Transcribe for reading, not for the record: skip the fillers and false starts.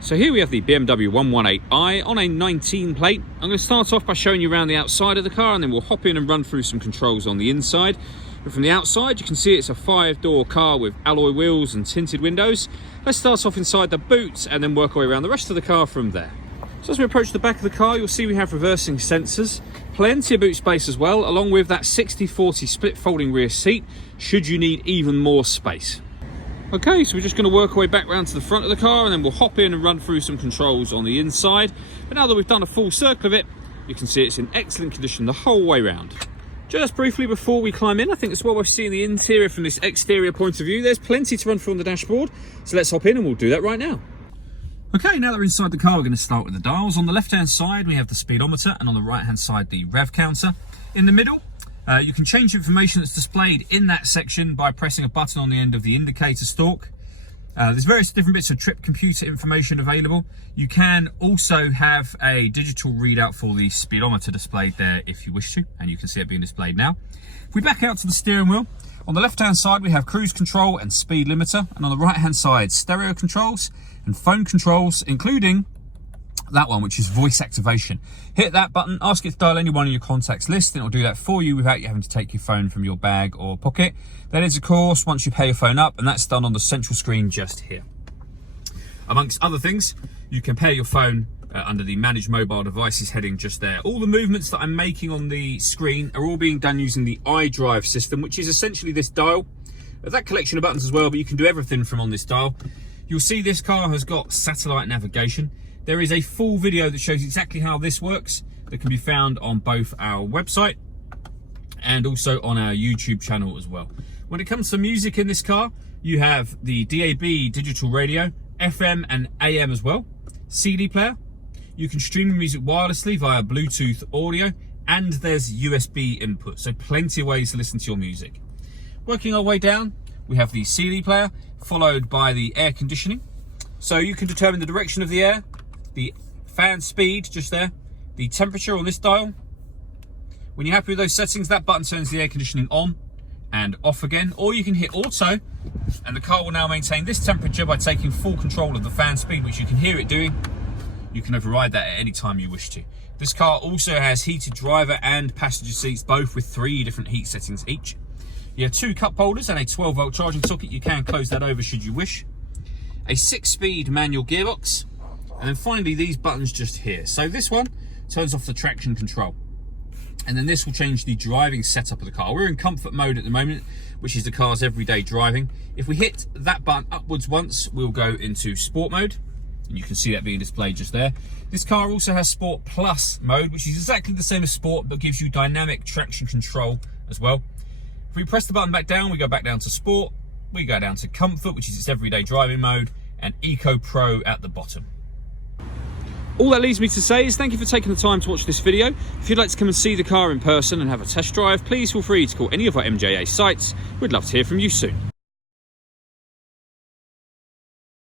So here we have the BMW 118i on a 19 plate. I'm going to start off by showing you around the outside of the car, and then we'll hop in and run through some controls on the inside. But from the outside, you can see it's a 5-door car with alloy wheels and tinted windows. Let's start off inside the boot and then work our way around the rest of the car from there. So as we approach the back of the car, you'll see we have reversing sensors, plenty of boot space as well, along with that 60/40 split folding rear seat, should you need even more space. Okay, so we're just going to work our way back round to the front of the car, and then we'll hop in and run through some controls on the inside. But now that we've done a full circle of it, you can see it's in excellent condition the whole way round. Just briefly before we climb in, I think that's what we're seeing the interior from this exterior point of view. There's plenty to run through on the dashboard, so let's hop in and we'll do that right now. Okay, now that we're inside the car, we're going to start with the dials. On the left-hand side, we have the speedometer, and on the right-hand side, the rev counter. In the middle, you can change information that's displayed in that section by pressing a button on the end of the indicator stalk. There's various different bits of trip computer information available. You can also have a digital readout for the speedometer displayed there if you wish to, and you can see it being displayed now. If we back out to the steering wheel, on the left-hand side we have cruise control and speed limiter, and on the right-hand side stereo controls and phone controls, including that one, which is voice activation. Hit that button, ask it to dial anyone on your contacts list, and it'll do that for you without you having to take your phone from your bag or pocket. That is, of course, once you pay your phone up, and that's done on the central screen just here. Amongst other things, you can pair your phone under the Manage Mobile Devices heading just there. All the movements that I'm making on the screen are all being done using the iDrive system, which is essentially this dial. That collection of buttons as well, but you can do everything from on this dial. You'll see this car has got satellite navigation. There is a full video that shows exactly how this works that can be found on both our website and also on our YouTube channel as well. When it comes to music in this car, you have the DAB digital radio, FM and AM as well, CD player. You can stream music wirelessly via Bluetooth audio, and there's USB input, so plenty of ways to listen to your music. Working our way down, we have the CD player, followed by the air conditioning. So you can determine the direction of the air, the fan speed just there, the temperature on this dial. When you're happy with those settings, that button turns the air conditioning on and off again, or you can hit auto and the car will now maintain this temperature by taking full control of the fan speed, which you can hear it doing. You can override that at any time you wish to. This car also has heated driver and passenger seats, both with 3 different heat settings each. You have 2 cup holders and a 12-volt charging socket. You can close that over should you wish. A 6-speed manual gearbox. And then finally, these buttons just here. So this one turns off the traction control. And then this will change the driving setup of the car. We're in comfort mode at the moment, which is the car's everyday driving. If we hit that button upwards once, we'll go into sport mode. And you can see that being displayed just there. This car also has Sport Plus mode, which is exactly the same as Sport, but gives you dynamic traction control as well. If we press the button back down, we go back down to Sport. We go down to Comfort, which is its everyday driving mode, and Eco Pro at the bottom. All that leaves me to say is thank you for taking the time to watch this video. If you'd like to come and see the car in person and have a test drive, please feel free to call any of our MJA sites. We'd love to hear from you soon.